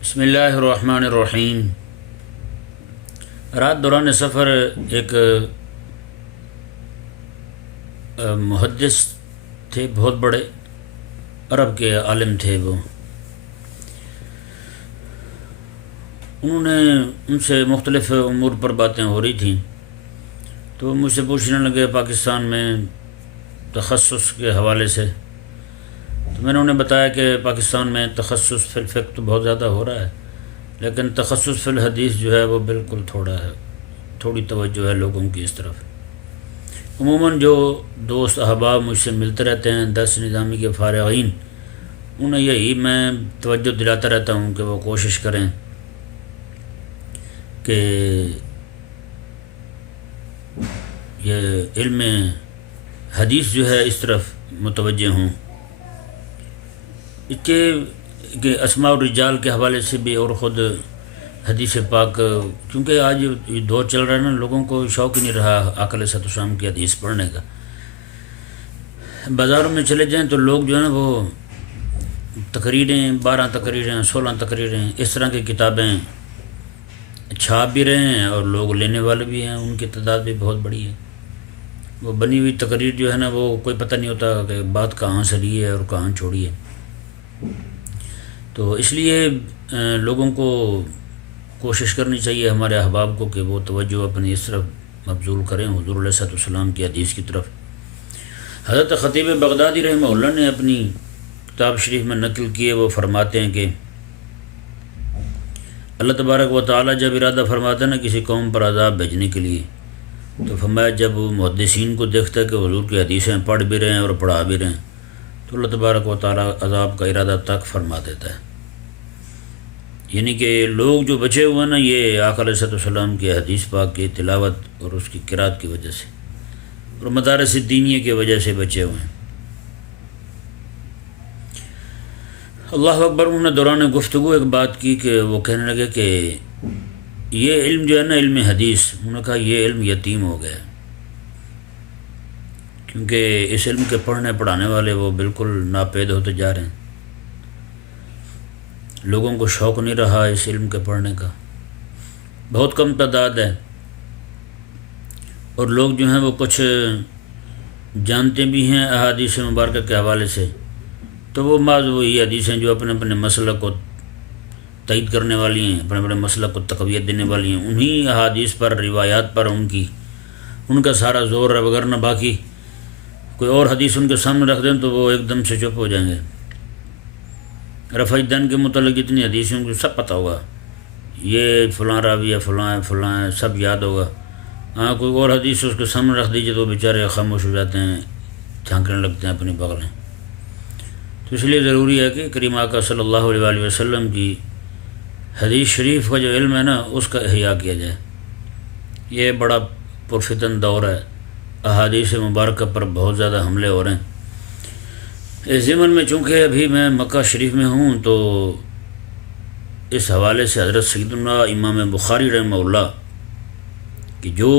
بسم اللہ الرحمن الرحیم۔ رات دوران سفر ایک محدث تھے، بہت بڑے عرب کے عالم تھے وہ۔ انہوں نے ان سے مختلف امور پر باتیں ہو رہی تھیں، تو مجھ سے پوچھنے لگے پاکستان میں تخصص کے حوالے سے۔ تو میں نے انہیں بتایا کہ پاکستان میں تخصص فی الفقہ تو بہت زیادہ ہو رہا ہے، لیکن تخصص فی الحدیث جو ہے وہ بالکل تھوڑا ہے، تھوڑی توجہ ہے لوگوں کی اس طرف۔ عموماً جو دوست احباب مجھ سے ملتے رہتے ہیں، درس نظامی کے فارغین، انہیں یہی میں توجہ دلاتا رہتا ہوں کہ وہ کوشش کریں کہ یہ علم حدیث جو ہے اس طرف متوجہ ہوں۔ اس کے اسماء الرجال کے حوالے سے بھی، اور خود حدیث پاک، کیونکہ آج یہ دور چل رہا ہے نا، لوگوں کو شوق ہی نہیں رہا آقا علیہ السلام کی حدیث پڑھنے کا۔ بازاروں میں چلے جائیں تو لوگ جو ہے نا وہ تقریریں، 12 تقریریں، 16 تقریریں، اس طرح کی کتابیں چھاپ بھی رہے ہیں، اور لوگ لینے والے بھی ہیں، ان کی تعداد بھی بہت بڑی ہے۔ وہ بنی ہوئی تقریر جو ہے نا وہ کوئی پتہ نہیں ہوتا کہ بات کہاں سے لی ہے اور کہاں چھوڑی ہے۔ تو اس لیے لوگوں کو کوشش کرنی چاہیے، ہمارے احباب کو، کہ وہ توجہ اپنی اس طرف مبذول کریں حضور علیہ السلام کی حدیث کی طرف۔ حضرت خطیب بغدادی رحمہ اللہ نے اپنی کتاب شریف میں نقل کیے، وہ فرماتے ہیں کہ اللہ تبارک و تعالیٰ جب ارادہ فرماتا ہے نا کسی قوم پر عذاب بھیجنے کے لیے، تو فرمایا جب وہ محدثین کو دیکھتا ہے کہ حضور کی حدیثیں پڑھ بھی رہے ہیں اور پڑھا بھی رہے ہیں، تو اللہ تبارک و تعالیٰ عذاب کا ارادہ تک فرما دیتا ہے۔ یعنی کہ لوگ جو بچے ہوئے ہیں نا، یہ آقا علیہ السلام کی حدیث پاک کی تلاوت اور اس کی قرات کی وجہ سے، اور مدارس دینیہ کی وجہ سے بچے ہوئے ہیں۔ اللہ اکبر۔ انہوں نے دوران گفتگو ایک بات کی کہ وہ کہنے لگے کہ یہ علم جو ہے نا، علم حدیث، انہوں نے کہا یہ علم یتیم ہو گیا ہے، کیونکہ اس علم کے پڑھنے پڑھانے والے وہ بالکل ناپید ہوتے جا رہے ہیں۔ لوگوں کو شوق نہیں رہا اس علم کے پڑھنے کا، بہت کم تعداد ہے، اور لوگ جو ہیں وہ کچھ جانتے بھی ہیں احادیث مبارکہ کے حوالے سے، تو وہ بعض وہی حدیثیں جو اپنے اپنے مسلک کو تائید کرنے والی ہیں، اپنے اپنے مسلک کو تقویت دینے والی ہیں، انہی احادیث پر، روایات پر ان کا سارا زور ہے، وگرنہ باقی کوئی اور حدیث ان کے سامنے رکھ دیں تو وہ ایک دم سے چپ ہو جائیں گے۔ رفع دین کے متعلق اتنی حدیثوں کو سب پتہ ہوگا، یہ فلاں راوی ہے، فلاں ہے، فلاں ہے، سب یاد ہوگا۔ ہاں کوئی اور حدیث اس کے سامنے رکھ دیجیے تو بیچارے خاموش ہو جاتے ہیں، جھانکنے لگتے ہیں اپنی بغلیں۔ تو اس لیے ضروری ہے کہ کریم آقا صلی اللہ علیہ وسلم کی حدیث شریف کا جو علم ہے نا، اس کا احیاء کیا جائے۔ یہ بڑا پرفتن دور ہے، احادیث مبارکہ پر بہت زیادہ حملے ہو رہے ہیں۔ اس ضمن میں چونکہ ابھی میں مکہ شریف میں ہوں، تو اس حوالے سے حضرت سیدنا امام بخاری رحمہ اللہ کہ جو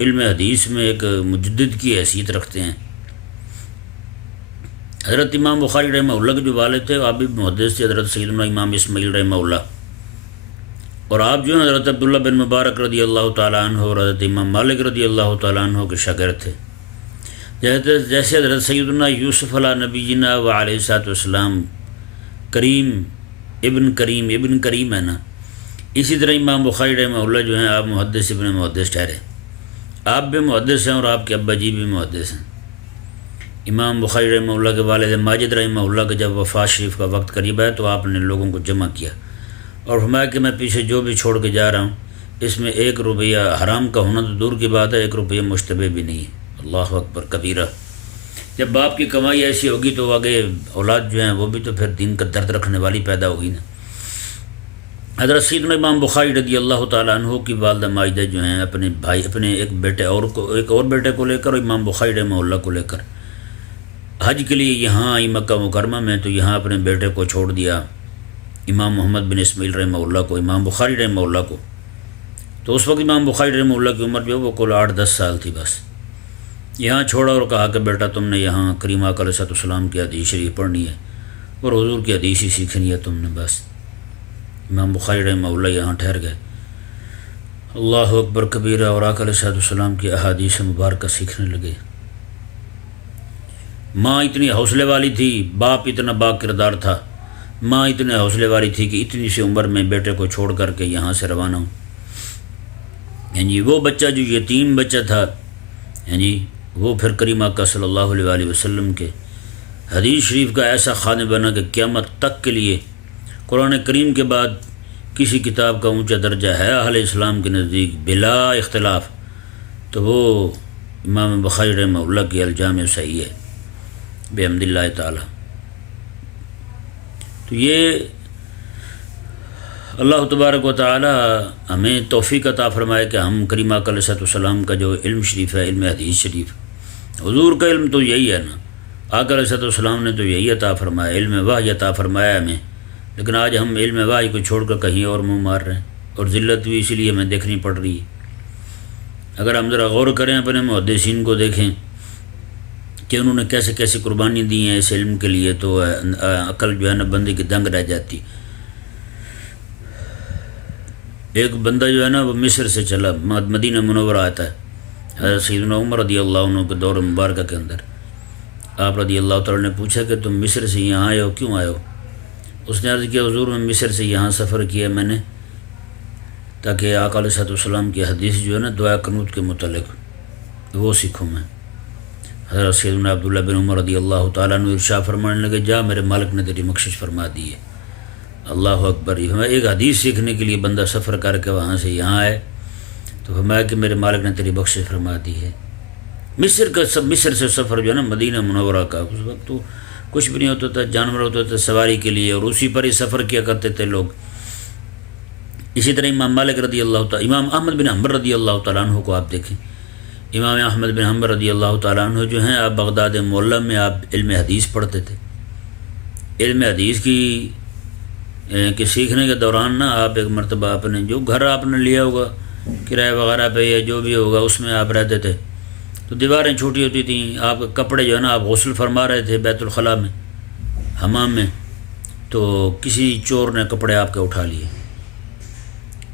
علم حدیث میں ایک مجدد کی حیثیت رکھتے ہیں، حضرت امام بخاری رحمہ اللہ کے جو والد تھے آپ بھی محدث تھے، حضرت سیدنا امام اسماعیل رحمہ اللہ، اور آپ جو ہیں حضرت عبداللہ بن مبارک رضی اللہ تعالیٰ عنہ اور حضرت امام مالک رضی اللہ تعالیٰ عنہ کے شاگرد تھے۔ جیسے حضرت سیدنا یوسف علیہ نبینا و علیہ السلام کریم ابن کریم ہے نا، اسی طرح امام بخاری رحمہ اللہ جو ہیں آپ محدث ابن محدث ٹھہرے۔ آپ بھی محدث ہیں اور آپ کے ابا جی بھی محدث ہیں۔ امام بخاری رحمہ اللہ کے والد ماجد رحمہ اللہ کے جب وفات شریف کا وقت قریب ہے تو آپ نے لوگوں کو جمع کیا اور فرمایا کہ میں پیچھے جو بھی چھوڑ کے جا رہا ہوں، اس میں 1 روپیہ حرام کا ہونا تو دور کی بات ہے، 1 روپیہ مشتبہ بھی نہیں ہے۔ اللہ اکبر کبیرہ۔ جب باپ کی کمائی ایسی ہوگی تو آگے اولاد جو ہیں وہ بھی تو پھر دین کا درد رکھنے والی پیدا ہوگی نا۔ حضرت سیدنا امام بخاری رضی اللہ تعالیٰ عنہ کی والدہ ماجدہ جو ہیں اپنے ایک اور بیٹے کو لے کر، اور امام بخاری رحمہ اللہ کو لے کر حج کے لیے یہاں آئی مکہ مکرمہ میں، تو یہاں اپنے بیٹے کو چھوڑ دیا، امام محمد بن اسماعیل رحمہ اللہ کو، امام بخاری رحمہ اللہ کو۔ تو اس وقت امام بخاری رحمہ اللہ کی عمر جو ہے وہ کل 8-10 سال تھی بس۔ یہاں چھوڑا اور کہا کہ بیٹا تم نے یہاں کریم آقا علیہ السلام کی حدیث شریف پڑھنی ہے اور حضور کی حدیث ہی سیکھنی ہے تم نے بس۔ امام بخاری رحمہ اللہ یہاں ٹھہر گئے، اللہ اکبر کبیرہ، اور آقا علیہ السلام کی احادیث مبارکہ سیکھنے لگے۔ ماں اتنی حوصلے والی تھی، باپ اتنا با کردار تھا، ماں اتنے حوصلے والی تھی کہ اتنی سی عمر میں بیٹے کو چھوڑ کر کے یہاں سے روانہ ہوں۔ جی وہ بچہ جو یتیم بچہ تھا، جی وہ پھر کریم آقا صلی اللہ علیہ وآلہ وسلم کے حدیث شریف کا ایسا خادم بنا کہ قیامت تک کے لیے قرآن کریم کے بعد کسی کتاب کا اونچا درجہ ہے اہل اسلام کے نزدیک بلا اختلاف، تو وہ امام بخاری رحمہ اللہ کی الجامع صحیح ہے بحمد اللہ تعالی۔ تو یہ اللہ تبارک و تعالی ہمیں توفیق عطا فرمائے کہ ہم کریم آقا علیہ السلام کا جو علم شریف ہے، علم حدیث شریف، حضور کا علم تو یہی ہے نا، آقا علیہ السلام نے تو یہی عطا فرمایا، علم وحی عطا فرمایا ہمیں، لیکن آج ہم علم وحی کو چھوڑ کر کہیں اور منہ مار رہے ہیں، اور ذلت بھی اسی لیے ہمیں دیکھنی پڑ رہی ہے۔ اگر ہم ذرا غور کریں، اپنے محدثین کو دیکھیں کہ انہوں نے کیسے کیسے قربانی دی ہیں اس علم کے لیے، تو عقل جو ہے نا بندے کی دنگ رہ جاتی۔ ایک بندہ جو ہے نا وہ مصر سے چلا، مدینہ منورہ آتا ہے، حضرت سیدنا عمر رضی اللہ عنہ کے دور مبارکہ کے اندر آپ رضی اللہ تعالیٰ نے پوچھا کہ تم مصر سے یہاں آئے ہو، کیوں آئے ہو؟ اس نے عرض کیا حضور میں مصر سے یہاں سفر کیا میں نے تاکہ آقا علیہ السلام کی حدیث جو ہے نا دعا قنوت کے متعلق وہ سیکھوں میں۔ حضرت سیدنا عبداللہ بن عمر رضی اللہ تعالیٰ عنہ ارشاد فرمانے لگے جا میرے مالک نے تیری بخشش فرما دی ہے۔ اللہ اکبر، ایک حدیث سیکھنے کے لیے بندہ سفر کر کے وہاں سے یہاں آئے تو فرمایا کہ میرے مالک نے تیری بخشش فرما دی ہے۔ مصر سے سفر جو ہے نا مدینہ منورہ کا، اس وقت تو کچھ بھی نہیں ہوتا تھا، جانور ہوتا تھا سواری کے لیے، اور اسی پر ہی سفر کیا کرتے تھے لوگ۔ اسی طرح امام مالک رضی اللہ تعالیٰ، امام احمد بن حنبل رضی اللہ تعالیٰ عنہ کو آپ دیکھیں، امام احمد بن حنبل رضی اللہ تعالیٰ عنہ جو ہیں، آپ بغداد معلیٰ میں آپ علم حدیث پڑھتے تھے۔ علم حدیث کہ سیکھنے کے دوران نا آپ ایک مرتبہ اپنے جو گھر آپ نے لیا ہوگا کرایہ وغیرہ پہ یا جو بھی ہوگا اس میں آپ رہتے تھے، تو دیواریں چھوٹی ہوتی تھیں، آپ کے کپڑے جو ہے نا آپ غسل فرما رہے تھے بیت الخلاء میں، حمام میں، تو کسی چور نے کپڑے آپ کے اٹھا لیے۔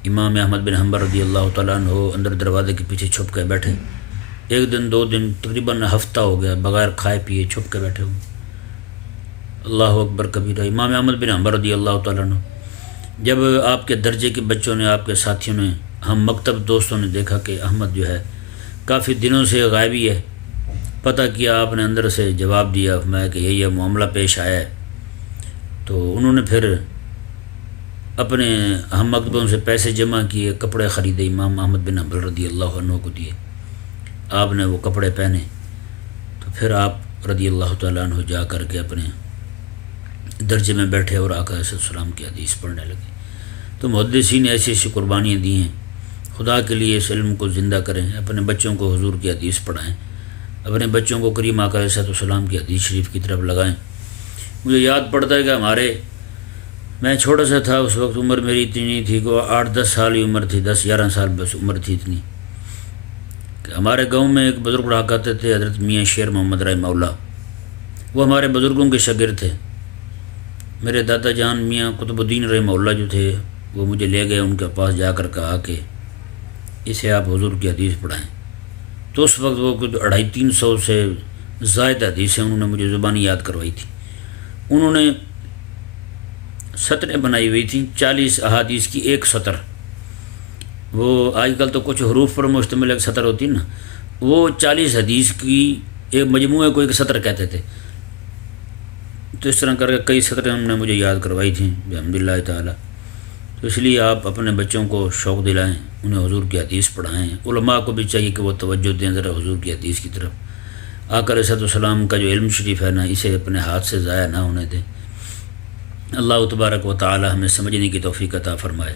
امام احمد بن حنبل رضی اللہ تعالیٰ عنہ اندر دروازے کے پیچھے چھپ کے بیٹھے، ایک دن دو دن تقریباً ہفتہ ہو گیا بغیر کھائے پیے چھپ کے بیٹھے ہوئے۔ اللہ اکبر کبیرہ۔ امام احمد بن حنبل رضی اللہ تعالیٰ عنہ جب آپ کے درجے کے بچوں نے، آپ کے ساتھیوں نے، ہم مکتب دوستوں نے دیکھا کہ احمد جو ہے کافی دنوں سے غائبی ہے، پتہ کیا آپ نے اندر سے جواب دیا میں کہ یہ معاملہ پیش آیا ہے، تو انہوں نے پھر اپنے ہم مکتبوں سے پیسے جمع کیے، کپڑے خریدے، امام احمد بن حنبل رضی اللہ عنہ کو دیے، آپ نے وہ کپڑے پہنے، تو پھر آپ رضی اللہ تعالیٰ عنہ جا کر کے اپنے درجے میں بیٹھے اور آقا علیہ السلام کی حدیث پڑھنے لگے۔ تو محدثین نے ایسی ایسی قربانیاں دی ہیں، خدا کے لیے اس علم کو زندہ کریں، اپنے بچوں کو حضور کی حدیث پڑھائیں، اپنے بچوں کو کریم آقا علیہ السلام کی حدیث شریف کی طرف لگائیں۔ مجھے یاد پڑتا ہے کہ میں چھوٹا سا تھا اس وقت، عمر میری اتنی نہیں تھی کہ 8-10 سال ہی عمر تھی، 10-11 سال بس عمر تھی اتنی، کہ ہمارے گاؤں میں ایک بزرگ رہا کرتے تھے حضرت میاں شیر محمد رحمہ اللہ، وہ ہمارے بزرگوں کے شاگرد تھے۔ میرے دادا جان میاں قطب الدین رحمہ اللہ جو تھے وہ مجھے لے گئے ان کے پاس، جا کر کہا کہ اسے آپ حضور کی حدیث پڑھائیں۔ تو اس وقت وہ کچھ 250-300 سے زائد حدیثیں انہوں نے مجھے زبانی یاد کروائی تھی۔ انہوں نے سطریں بنائی ہوئی تھیں، 40 احادیث کی ایک سطر، وہ آج کل تو کچھ حروف پر مشتمل ایک سطر ہوتی نا، وہ 40 حدیث کی ایک مجموعے کو ایک سطر کہتے تھے۔ تو اس طرح کر کے کئی سطریں ہم نے مجھے یاد کروائی تھیں بحمد اللہ تعالیٰ۔ تو اس لیے آپ اپنے بچوں کو شوق دلائیں، انہیں حضور کی حدیث پڑھائیں، علماء کو بھی چاہیے کہ وہ توجہ دیں ذرا حضور کی حدیث کی طرف۔ آقا علیہ السلام کا جو علم شریف ہے نا، اسے اپنے ہاتھ سے ضائع نہ ہونے دیں۔ اللہ تبارک و تعالی ہمیں سمجھنے کی توفیق عطا فرمائے۔